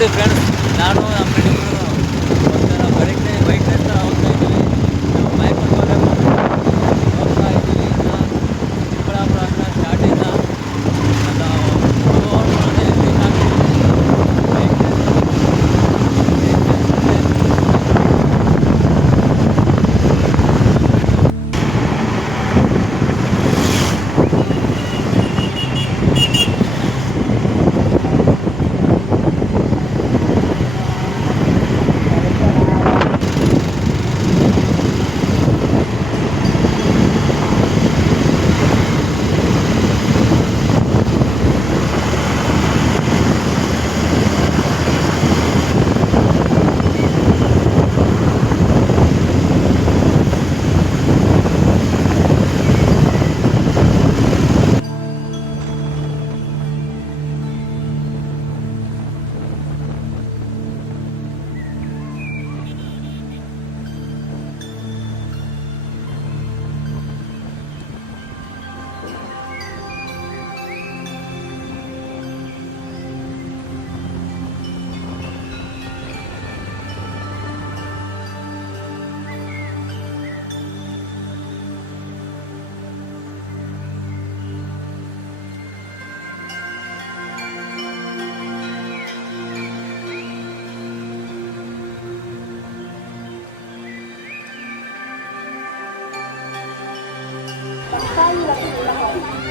ನೋಡಿ ಫ್ರೆಂಡ್ಸ್, ನಾನು ನಮ್ಮ ಫ್ರೆಂಡ್ ಒಂಥರ ಬೈಕ್ ರೇಸ್ ಹೋಗ್ತಾ ಇದ್ದೀವಿ. ನಾವು ಮಾಯಕೊಂಡವರೆ ಹೋಗ್ತಾ ಇದ್ದೀವಿ. ಇನ್ನು ಚಿಕ್ಕಬಳ್ಳಾಪುರ ಹತ್ರ ಸ್ಟಾರ್ಟಿಂದ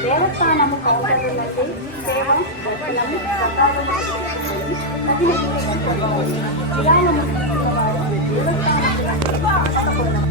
దేవస్థానము కౌంటర్లకి సేవం దర్శనం ప్రసాదం విరాళము దేవస్థానం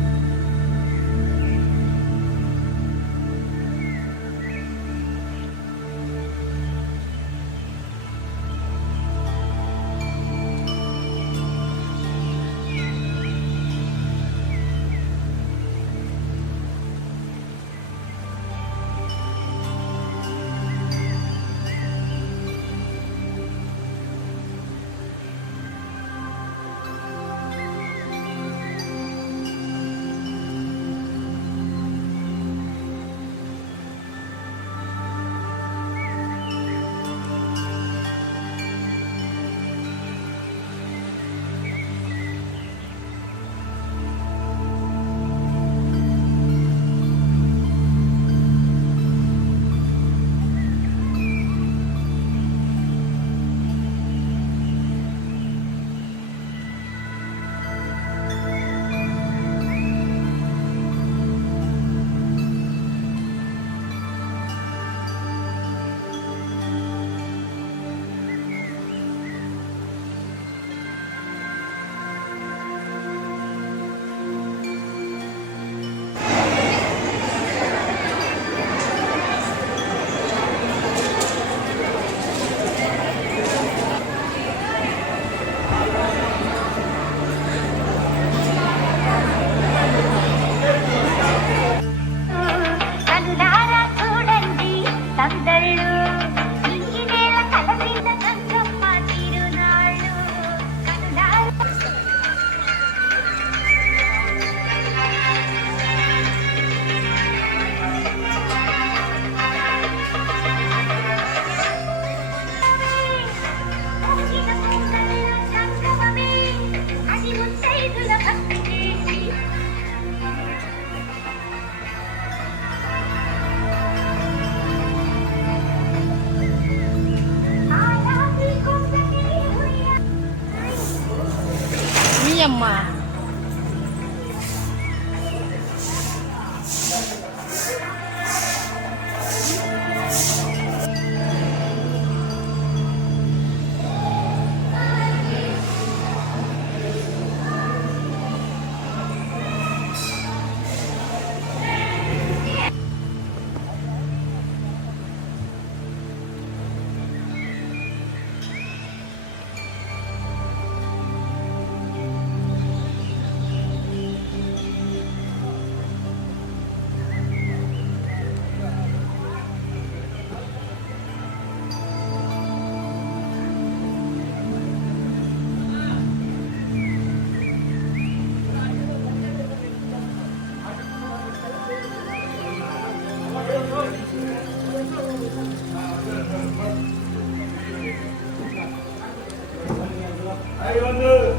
అమ్మా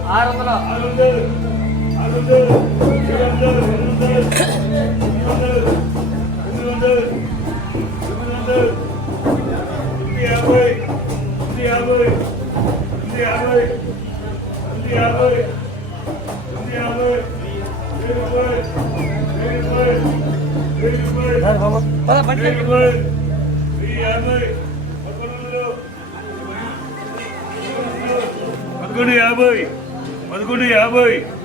$11.50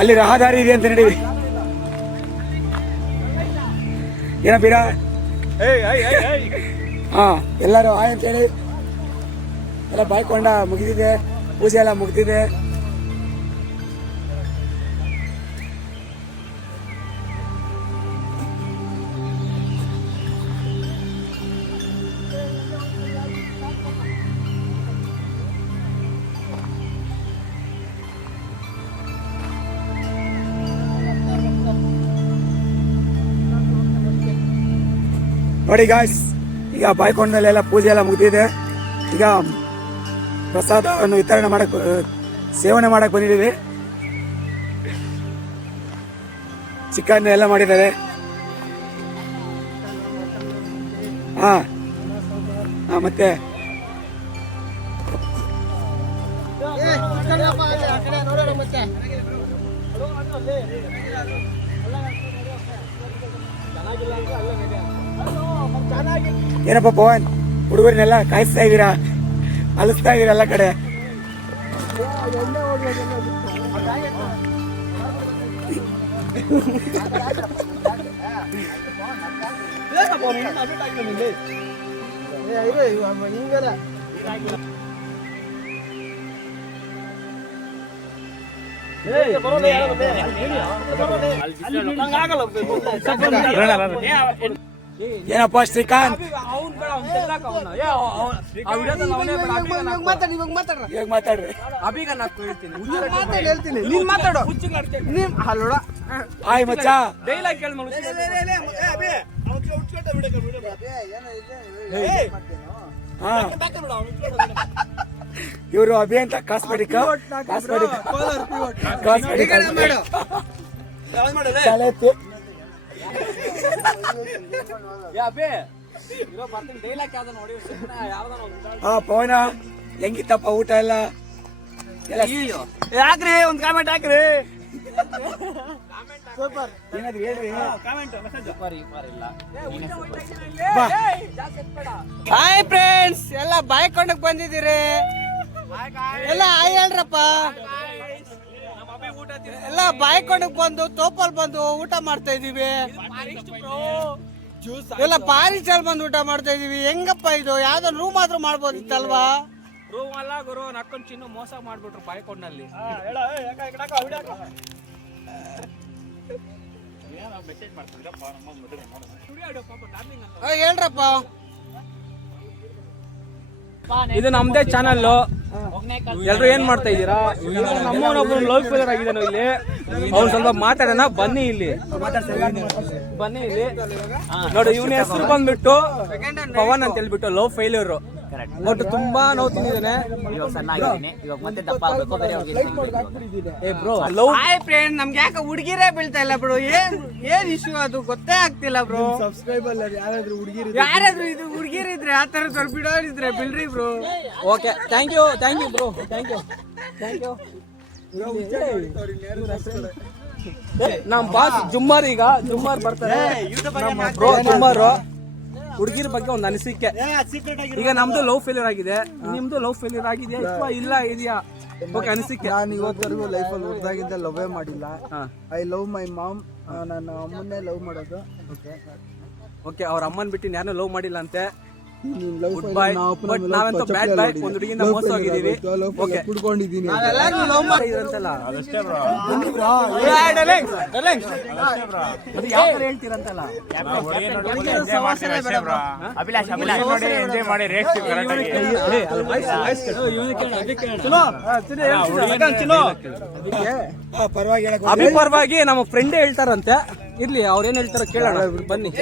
ಅಲ್ಲಿ ರಹದಾರಿ ಇದೆ ಅಂತ ನಡೀವಿ. ಏನ ಬೀರ? ಹಾ, ಎಲ್ಲರೂ ಆಯ್ ಅಂತ ಹೇಳಿ ಎಲ್ಲ ಬಾಯ್ಕೊಂಡ ಮುಗಿದಿದೆ, ಪೂಜೆ ಎಲ್ಲ ಮುಗಿದಿದೆ. ನೋಡಿ ಗಾಯ್ಸ್, ಈಗ ಬಾಯ್ಕೊಂಡಲ್ಲೆಲ್ಲ ಪೂಜೆ ಎಲ್ಲ ಮುಗಿದಿದೆ. ಈಗ ಪ್ರಸಾದವನ್ನು ವಿತರಣೆ ಮಾಡಕ್, ಸೇವನೆ ಮಾಡಕ್ ಬಂದಿದ್ದೀವಿ. ಚಿಕನ್ ಎಲ್ಲ ಮಾಡಿದ್ದಾರೆ. ಹಾ, ಮತ್ತೆ ಏನಪ್ಪ ಪವನ್, ಹುಡುಗರನ್ನೆಲ್ಲ ಕಾಯಿಸ್ತಾ ಇದೀರಾ, ಅಲಿಸ್ತಾ ಇದೀರ ಎಲ್ಲ ಕಡೆ. ಏನಪ್ಪ ಶ್ರೀಕಾಂತ್, ಹೇಗ್ ಮಾತಾಡ್ರಿ? ಆಯ್ ಮಚ್ಚ, ಇವರು ಅಭಿ ಅಂತ ಕಾಸ್ಮೆಟಿಕ್ ಪವನ, ಹೆಂಗಿತ್ತಪ್ಪ ಊಟ ಎಲ್ಲ? ಯಾಕ್ರಿ ಒಂದ್ ಕಾಮೆಂಟ್ ಹಾಕ್ರಿ. ಏನಾದ್ರು ಹೇಳ್ರಿ. ಹಾಯ್ ಫ್ರೆಂಡ್ಸ್, ಎಲ್ಲ ಬಾಯ್ಕೊಂಡಕ್ ಬಂದಿದ್ದೀರಿ, ಎಲ್ಲ ಹಾಯ್ ಹೇಳ್ರಪ್ಪ. ಎಲ್ಲ ಬಾಯ್ಕೊಂಡಕ್ ಬಂದು ತೋಪಲ್ ಬಂದು ಊಟ ಮಾಡ್ತಾ ಇದೀವಿ. ಎಲ್ಲ ಪಾರಿಸ್ಟಲ್ ಬಂದು ಊಟ ಮಾಡ್ತಾ ಇದೀವಿ. ಹೆಂಗಪ್ಪ ಇದು? ಯಾವ್ದೋ ರೂಮ್ ಆದ್ರೂ ಮಾಡ್ಬೋದಿತ್ತಲ್ವಾ? ರೂಮ್ ಅಲ್ಲ ಗುರು, ನಕ್ಕೊಂಡ್ ಚಿನ್ನು ಮೋಸ ಮಾಡ್ಬಿಟ್ರು ಬಾಯ್ಕೊಂಡಲ್ಲಿ. ಹೇಳ್ರಪ್ಪ. ಇದು ನಮ್ದೇ ಚಾನಲ್. ಎಲ್ರು ಏನ್ ಮಾಡ್ತಾ ಇದ್ದೀರಾ? ನಮ್ಮವನೊಬ್ಬರು ಲವ್ ಫೇಲರ್ ಆಗಿದ್ದಾನು ಇಲ್ಲಿ. ಅವ್ನು ಸ್ವಲ್ಪ ಮಾತಾಡೋಣ, ಬನ್ನಿ ಇಲ್ಲಿ, ಬನ್ನಿ ಇಲ್ಲಿ ನೋಡಿ. ಇವನ ಹೆಸರು ಬಂದ್ಬಿಟ್ಟು ಪವನ್ ಅಂತ ಹೇಳ್ಬಿಟ್ಟು ಲವ್ ಫೇಲ್ಯೂರ್. ಬಟ್ ತುಂಬಾ ನೋವು ತಿಂದಿದ್ದಾನೆ. ಇವಾಗ ಸಣ್ಣ ಆಗಿದ್ದೀನಿ, ಇವಾಗ ಮತ್ತೆ ದಪ್ಪ ಆಗ್ಬೇಕು, ಬೇರೆ ಏ ಬ್ರೋ ಲವ್ ಹಾಯ್ ಫ್ರೆಂಡ್, ನಮ್ಗೆ ಯಾಕೆ ಹುಡುಗಿರೇ ಬೀಳ್ತಾ ಇಲ್ಲ ಬ್ರೋ. ಏನ್ ಇಶ್ಯೂ ಅದು ಗೊತ್ತೇ ಆಗ್ತಿಲ್ಲ ಬ್ರೋ. ಸಬ್ಸ್ಕ್ರೈಬರ್ ಯಾರಾದ್ರೂ ಯಾರಾದ್ರೂ ಇದು ಹುಡುಗಿರಿದ್ರೆ ಆ ತರ ಸ್ವಲ್ಪ ಬಿಡೋರಿದ್ರೆ ಬಿಲ್ರಿ bro. Okay thank you bro, thank you. ನಮ್ ಬಾಸ್ ಜುಮ್ಮಾರ್, ಈಗ ಜುಮ್ಮಾರ್ ಬರ್ತಾರೆ. ಬ್ರೋ ಜುಮ್ಮಾರ್ ಹುಡುಗಿರ ಬಗ್ಗೆ ಒಂದು ಅನಿಸಿಕೆ. ಈಗ ನಮ್ದು ಲವ್ ಫೇಲ್ಯೂರ್ ಆಗಿದೆ, ನಿಮ್ದು ಲವ್ ಫೇಲ್ಯೂರ್ ಆಗಿದೆಯಾ ಅಥವಾ ಇಲ್ಲ ಇದೆಯಾ? ಓಕೆ ಅನಿಸಿಕೆ. ನಾನು ಇವತ್ತರೆಗೂ ಲೈಫಲ್ಲಿ ಹುಡ್ದಾಗಿದ್ದ ಲವ್ವೇ ಮಾಡಿಲ್ಲ. I love my mom. ನನ್ನ ಅಮ್ಮನ್ನೇ ಲವ್ ಮಾಡೋದು. ಓಕೆ ಅವ್ರ ಅಮ್ಮನ್ ಬಿಟ್ಟು ಯಾರನ್ನೂ ಲವ್ ಮಾಡಿಲ್ಲ ಅಂತೆ. ಲವ್ ಬಟ್ ನಾವಂತೂ ಬ್ಯಾಡ್ ಬಾಯ್, ಒಂದು ಹುಡುಗಿಯಿಂದ ಮೋಸ ಹೋಗಿದೀವಿ. ಓಕೆ ಕುಡ್ಕೊಂಡಿದ್ದೀನಿ. ಲವ್ ಮಾಡಿದ್ರಂತಲ್ಲ, ಅದು ಯಾವ ತರ ಹೇಳ್ತೀರಂತಲ್ಲ. ಅಭಿ ಪರವಾಗಿ ನಮ್ಮ ಫ್ರೆಂಡೇ ಹೇಳ್ತಾರಂತೆ. ಇರ್ಲಿ ಅವ್ರೇನ್ ಹೇಳ್ತಾರ ಕೇಳೋಣ ಬನ್ನಿ.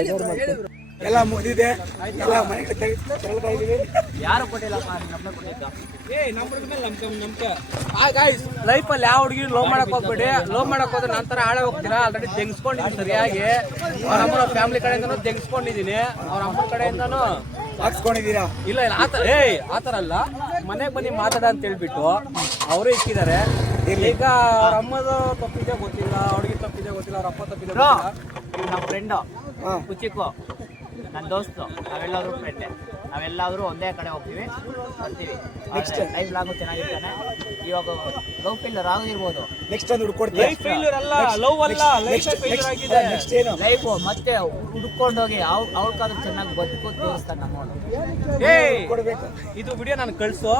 ಎಲ್ಲ ಮುಗಿದಿದೆ, ಎಲ್ಲ ಮನೆಗೆ ತೆರಳ್ತಾ ಇದೀವಿ. ಯಾರು ಕೊಟ್ಟಿಲ್ಲಪ್ಪ, ಲೈಫ್ ಅಲ್ಲಿ ಯಾವ ಹುಡುಗಿ ಲವ್ ಮಾಡಕ್ ಹೋಗ್ಬೇಡಿ. ಲವ್ ಮಾಡಕ್ ಹೋದ್ರೆ ನಂತರ ಹಾಳೆ ಹೋಗ್ತೀರಾ. ಆಲ್ರೆಡಿ ತೆಗ್ಸ್ಕೊಂಡಿದ್ದೀನಿ ಸರಿಯಾಗಿ. ಅವ್ರ ಅಮ್ಮನ ಫ್ಯಾಮಿಲಿ ಕಡೆಯಿಂದನೂ ತೆಗ್ಸ್ಕೊಂಡಿದ್ದೀನಿ, ಅವ್ರ ಅಮ್ಮನ ಕಡೆಯಿಂದನೂ ಹಾಕ್ಸ್ಕೊಂಡಿದ್ದೀರಾ? ಇಲ್ಲ ಆತರ ಅಲ್ಲ. ಮನೆಗ್ ಬನ್ನಿ ಮಾತಾಡ ಅಂತ ಹೇಳ್ಬಿಟ್ಟು ಅವರೇ ಇಕ್ಕಿದ್ದಾರೆ. ಈಗ ಅವ್ರ ಅಮ್ಮದು ತಪ್ಪಿದೆ ಗೊತ್ತಿಲ್ಲ, ಅವ್ರಿಗೆ ತಪ್ಪಿದೆ ಗೊತ್ತಿಲ್ಲ, ಅವ್ರ ಅಪ್ಪ ತಪ್ಪಿದೆ ಗೊತ್ತಿಲ್ಲ. ನಮ್ಮ ಫ್ರೆಂಡು ಕುಚಿಕ್ಕು, ನನ್ನ ದೋಸ್ತು, ನಾವೆಲ್ಲರೂ ಫ್ರೆಂಡೆ. ನಾವೆಲ್ಲರೂ ಒಂದೇ ಕಡೆ ಹೋಗ್ತೀವಿ, ಬರ್ತೀವಿ. ಲೈಫ್ ಲಾಗು ಚೆನ್ನಾಗಿರ್ತಾನೆ. ಇವಾಗ ಲವ್ ಫೇಲ್ಯೂರ್ ಆಗಿರ್ಬೋದು, ನೆಕ್ಸ್ಟ್ ಒಂದು ಹುಡ್ಕೊಡ್ತೀವಿ. ಲೈಫ್ ಫೇಲ್ಯೂರ್ ಅಲ್ಲ, ಲವ್ ಅಲ್ಲ, ಲೈಫ್ ಫೇಲ್ಯೂರ್ ಆಗಿದೆ. ನೆಕ್ಸ್ಟ್ ಏನು? ಲೈಫು ಮತ್ತೆ ಹುಡ್ಕೊಂಡೋಗಿ ಅವಳ್ಕಾದ್ರೂ ಚೆನ್ನಾಗಿ ಬದುಕು ತೋರಿಸ್ತಾನೆ ನಮ್ಮವನು. ಕೊಡ್ಬೇಕು. ಇದು ವಿಡಿಯೋ ನಾನು ಕಳ್ಸು.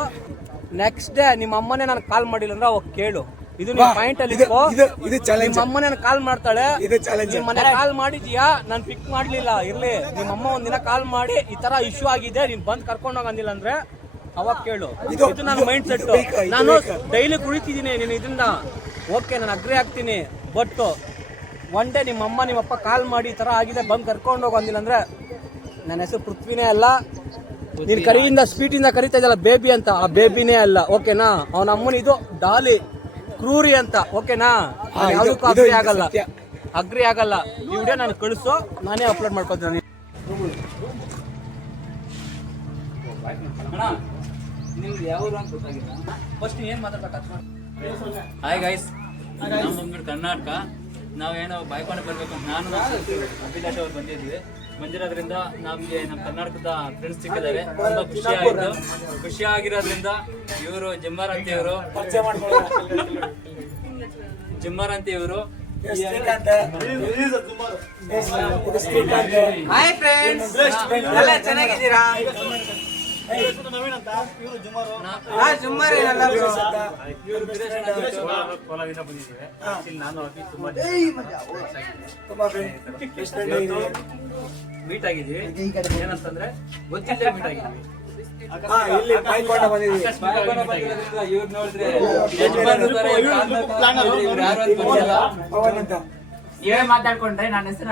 ನೆಕ್ಸ್ಟ್ ಡೇ ನಿಮ್ಮ ಅಮ್ಮನೇ ನಾನು ಕಾಲ್ ಮಾಡಿಲ್ಲ ಅಂದ್ರೆ ಅವಾಗ ಕೇಳು. ಇದು ನಿಮ್ಮ ಪಾಯಿಂಟ್ ಅಲ್ಲಿ ಇಟ್ಕೋ. ಇದು ಚಾಲೆಂಜ್. ನಿಮ್ಮ ಅಮ್ಮನೇ ಕಾಲ್ ಮಾಡ್ತಾಳೆ, ಇದು ಚಾಲೆಂಜ್. ನಿಮ್ಮ ಮನೆ ಕಾಲ್ ಮಾಡಿದ್ಯಾ, ನಾನು ಪಿಕ್ ಮಾಡ್ಲಿಲ್ಲ, ಇರ್ಲಿ ನಿಮ್ಮ ಅಮ್ಮ ಒಂದಿನ ಕಾಲ್ ಮಾಡಿ ಈ ತರ ಇಶ್ಯೂ ಆಗಿದೆ, ನೀನ್ ಬಂದ್ ಕರ್ಕೊಂಡು ಹೋಗ ಅಂದಿಲ್ಲ ಅಂದ್ರೆ ಅವಾಗ ಕೇಳು. ಇದು ನನ್ನ ಮೈಂಡ್ ಸೆಟ್. ನಾನು ಡೈಲಿ ಕುಳಿತಿದ್ದೀನಿ ನೀನು ಇದರಿಂದ. ಓಕೆ ನಾನು ಅಗ್ರಿ ಆಗ್ತೀನಿ. ಬಟ್ ಒನ್ ಡೇ ನಿಮ್ಮ ಅಮ್ಮ ನಿಮ್ಮ ಅಪ್ಪ ಕಾಲ್ ಮಾಡಿ ಈ ತರ ಆಗಿದೆ, ಬಂದ್ ಕರ್ಕೊಂಡು ಹೋಗ ಅಂದಿಲ್ಲ ಅಂದ್ರೆ ನನ್ನ ಹೆಸರು ಪೃಥ್ವಿನೇ ಅಲ್ಲ. ನೀನ್ ಕರಿಯಿಂದ ಸ್ವೀಟಿಂದ ಕರಿತಾ ಇದ್ದಲ್ಲ ಬೇಬಿ ಅಂತ, ಆ ಬೇಬಿನೇ ಅಲ್ಲ. ಓಕೆನಾ? ಅವನ ಅಮ್ಮನ ಇದು ಡಾಲಿ ಕ್ರೂರಿ ಅಂತ. ಓಕೆನಾ? ಯಾವುದಕ್ಕೂ ಅಗ್ರಿ ಆಗಲ್ಲ. ಈ ವಿಡಿಯೋ ನಾನು ಕಳಿಸು, ನಾನೇ ಅಪ್ಲೋಡ್ ಮಾಡ್ಕೊತೀನಿ. ನಿಮ್ಗೆ ಯಾವ ಊರು ಅಂತ ಗೊತ್ತಾಗಿಲ್ಲ. ಫಸ್ಟ್ ಏನ್ ಮಾತಾಡ್ಬೇಕು? ಹಾಯ್ ಗೈಸ್, ನಾವು ಬಂದ್ಬಿಟ್ಟು ಕರ್ನಾಟಕ. ನಾವೇನೋ ಬಾಯ್ಕೊಂಡು ಬರ್ಬೇಕು ಅಂತ ನಾನು ಅಭಿಲಾಷ್ ಅವ್ರು ಬಂದಿರೋದ್ರಿಂದ ನಮಗೆ ನಮ್ಮ ಕರ್ನಾಟಕದ ಫ್ರೆಂಡ್ಸ್ ಸಿಕ್ಕಿದ್ದಾರೆ. ತುಂಬಾ ಖುಷಿ ಆಗಿರೋದ್ರಿಂದ ಇವರು ಜಿಮ್ಮರ್ ಅಂತ ಇವರು ಹಾಯ್ ಫ್ರೆಂಡ್ಸ್, ಎಲ್ಲ ಚೆನ್ನಾಗಿದ್ದೀರಾ? ಜುಮ್ಮಾರ್ ಏನಲ್ಲ ಬ್ರೋ. ಮೀಟ್ ಆಗಿದ್ದೀವಿ. ಏನಂತಂದ್ರೆ ಗೊತ್ತಿಲ್ಲದೆ ಮೀಟ್ ಆಗಿದ್ದೀವಿ. ಇಲ್ಲಿ ಬಾಯ್ಕೊಂಡ ಬಂದಿದ್ದೀವಿ. ಇವ್ರು ನೋಡಿದ್ರೆ ಪವನ್ ಅಂತ ಇವೇ ಮಾತಾಡ್ಕೊಂಡ್ರೆ ನನ್ನ ಹೆಸರು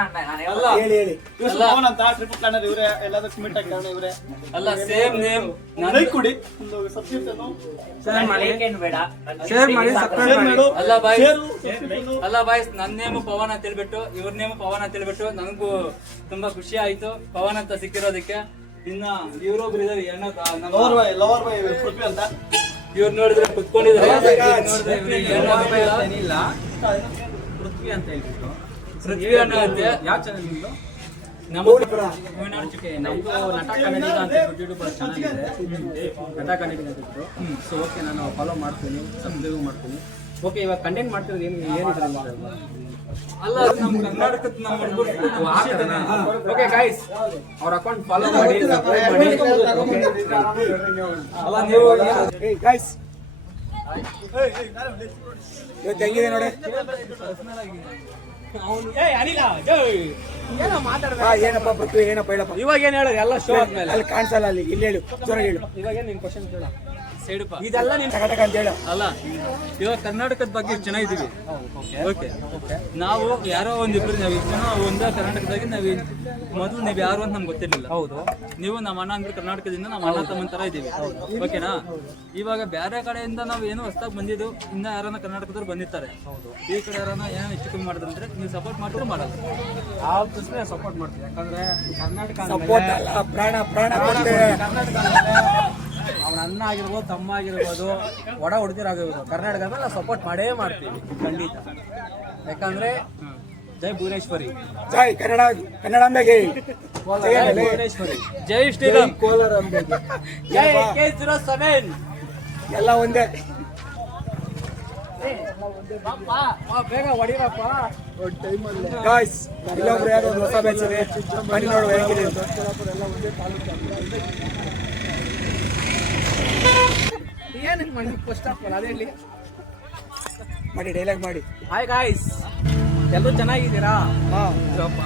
ಹೇಳಿ ಹೇಳಿ. ಅಲ್ಲ, ಸೇಮ್ ನೇಮ್. ಅಲ್ಲ ಬಾಯ್ಸ್, ನನ್ನ ನೇಮು ಪವನ್ ಅಂತ ಹೇಳ್ಬಿಟ್ಟು, ಇವ್ರ ನೇಮು ಪವನ್ ಅಂತ ಹೇಳ್ಬಿಟ್ಟು ನನಗೂ ತುಂಬಾ ಖುಷಿ ಆಯ್ತು ಪವನ್ ಅಂತ ಸಿಕ್ಕಿರೋದಕ್ಕೆ. ಇನ್ನ ಇವ್ರೊಬ್ರು ಇದಾರೆ, ಇವ್ರು ನೋಡಿದ್ರೆ ಕುತ್ಕೊಂಡಿದ್ದಾರೆ. ಪೃಥ್ವಿ ಅಂತ ಹೇಳ್ಬಿಟ್ಟು ಪೃಥ್ವಿ ಅನ್ನೋ ಅಂತೆ. ಯಾವ ಚಾನಲ್ ನಿಮ್ದು? ನಮ್ದು ನಮ್ದು ನಟ ಕನ್ನಡಿಗ ಅಂತ ಹೇಳ್ಬಿಟ್ಟು ಯೂಟ್ಯೂಬ್ ಚೆನ್ನಾಗಿದೆ, ನಟ ಕನ್ನಡಿಗ ಅಂತ ಹೇಳ್ಬಿಟ್ಟು. ಸೊ ಓಕೆ, ನಾನು ಫಾಲೋ ಮಾಡ್ತೀನಿ, ಸಬ್ಸ್ಕ್ರೈಬ್ ಮಾಡ್ತೀನಿ. ಓಕೆ, ಇವಾಗ ಕಂಟೆಂಟ್ ಮಾಡ್ತಿರೋದು ಏನಿದೆ? ಅಲ್ಲ, ನಮ್ಮ ಕರ್ನಾಟಕದ ನಮ್ಮ ಹುಡುಗರು. ಓಕೆ ಗೈಸ್, ಅವ್ರ ಅಕೌಂಟ್ ಫಾಲೋ ಮಾಡಿ, ಸಬ್ಸ್ಕ್ರೈಬ್ ಮಾಡಿ. ಅಲ್ಲ, ನೀವು ಗೈಸ್ ಇವತ್ತು ಹೆಂಗಿದೆ ನೋಡಿ. ಏನಪ್ಪ ಪೃಥ್ವಿ, ಏನಪ್ಪ ಹೇಳಪ್ಪ. ಇವಾಗ ಏನ್ ಹೇಳೋದು? ಎಲ್ಲ ಶೋ ಆದ್ಮೇಲೆ ಅಲ್ಲಿ ಕಾಣಿಸಲ್ಲ, ಅಲ್ಲಿ ಇಲ್ಲಿ ಹೇಳು, ಜೋರಾಗಿ ಹೇಳು. ಇವಾಗ ಏನ್ ನಿನ್ ಕ್ವಶನ್ ಕೇಳ? ಸೈಡಪ್ಪ ಇದೆಲ್ಲ ನಿನ್ ಟಕ ಅಂತ ಹೇಳು. ಅಲ್ಲ ಇವಾಗ ಕರ್ನಾಟಕದ ಬಗ್ಗೆ ಇಷ್ಟ್ ಜನ ಇದೀವಿ. ಓಕೆ ನಾವು ಯಾರೋ ಒಂದಿಬ್ರು ನಾವು ಇಷ್ಟು ಜನ ಒಂದೇ ಕರ್ನಾಟಕದಾಗಿ ನಾವು ಮೊದಲು ನೀವು ಯಾರು ಅಂತ ನಮ್ಗೆ ಗೊತ್ತಿರ್ಲಿಲ್ಲ. ಹೌದು. ನೀವು ನಮ್ಮ ಅಣ್ಣ ಅಂದ್ರೆ ಕರ್ನಾಟಕದಿಂದ ನಮ್ಮ ಅಣ್ಣ ತಮ್ಮನ ತರ ಇದೀವಿ. ಓಕೆನಾ? ಇವಾಗ ಬೇರೆ ಕಡೆಯಿಂದ ನಾವು ಏನೋ ಹೊಸದಾಗಿ ಬಂದಿದ್ದು ಇನ್ನ ಯಾರನ್ನ ಕರ್ನಾಟಕದವ್ರು ಬಂದಿರ್ತಾರೆ. ಈ ಕಡೆ ಯಾರನ್ನ ಏನೋ ಹೆಚ್ಚು ಕಮ್ಮಿ ಮಾಡಿದ್ರೆ ನೀವು ಸಪೋರ್ಟ್ ಮಾಡಿದ್ರು ಮಾಡಲ್ಲ. ಆ ತಕ್ಷಣ ಸಪೋರ್ಟ್ ಮಾಡ್ತೀವಿ. ಯಾಕಂದ್ರೆ ಕರ್ನಾಟಕ ಸಪೋರ್ಟ್ ಅಲ್ಲ, ಪ್ರಾಣ ಕೊಡ್ತೇವೆ. ಕರ್ನಾಟಕ ಅವನ ಅಣ್ಣ ಆಗಿರ್ಬೋದು, ತಮ್ಮ ಆಗಿರ್ಬೋದು, ಒಡ ಹುಡುಗಿರಾಗಿರ್ಬೋದು, ಕರ್ನಾಟಕ ಅಂದ್ರೆ ನಾವು ಸಪೋರ್ಟ್ ಮಾಡೇ ಮಾಡ್ತೀವಿ ಖಂಡಿತ. ಯಾಕಂದ್ರೆ ಜೈ ಭುವನೇಶ್ವರಿ, ಜೈ ಕನ್ನಡಾಂಬೆಗೆ, ಜೈ ಭುವನೇಶ್ವರಿ, ಜೈ ಶ್ರೀರಾಮ್. ಕೋಲಾರ ಅಂಬೇಡ್ಕರ್. ಜೈ K07. ಎಲ್ಲ ಒಂದೇ. ಬೇಗ ಹೊಡಿರಪ್ಪ. ಒಂದು ಟೈಮಲ್ಲಿ ಗಾಯ್ಸ್ ಇಲ್ಲೊಬ್ರು ಯಾರೋ ಒಂದು ಹೊಸ ಬ್ಯಾಚ್ ಇದೆ, ಬನ್ನಿ ನೋಡುವ ಹೇಗಿದೆ ಅಂತ. ಏನಕ್ಕೆ ಮಾಡಿ ಫಸ್ಟ್ ಆಫ್ ಆಲ್ ಅದೇ ಮಾಡಿ ಡೈಲಾಗ್ ಮಾಡಿ. ಹಾಯ್ ಗಾಯ್ಸ್, ಎಲ್ಲರೂ ಚೆನ್ನಾಗಿದ್ದೀರಾ? ಹಾ ಸ್ವಲ್ಪ